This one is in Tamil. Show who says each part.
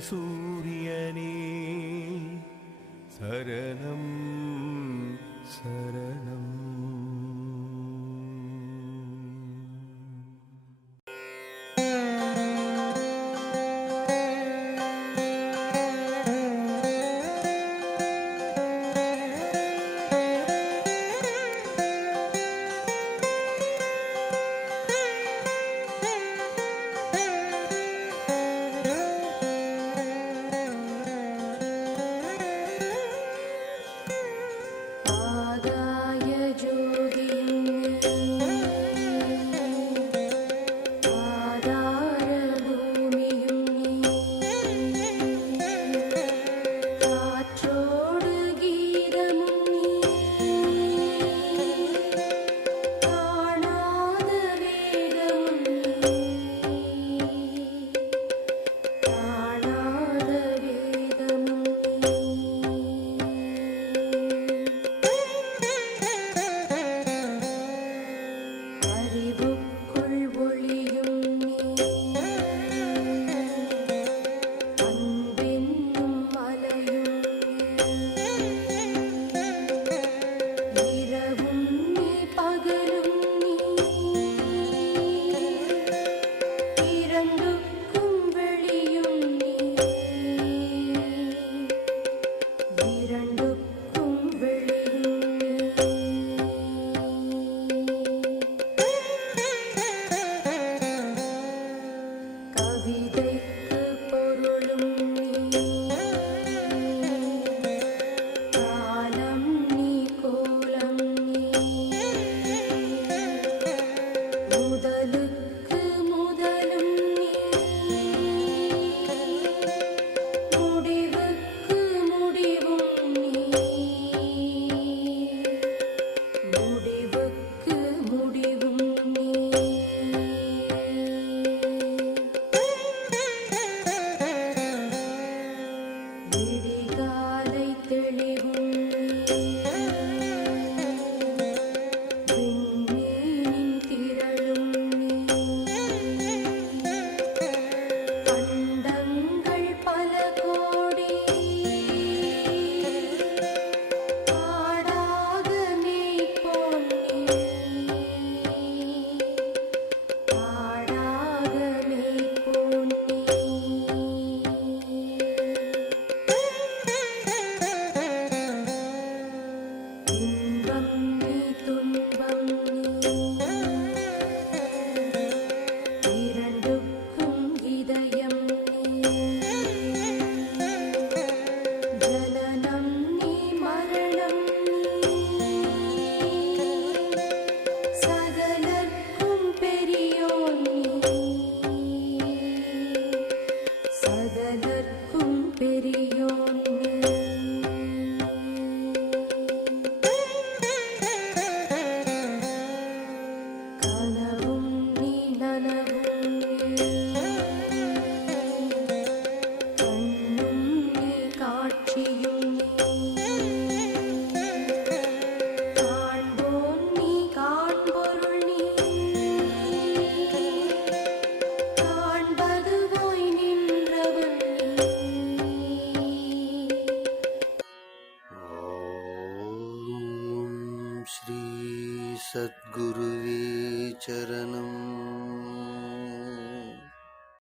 Speaker 1: சூரியனே. சரணம் சரணம்.
Speaker 2: श्रीसद्गुरुवे चरणम्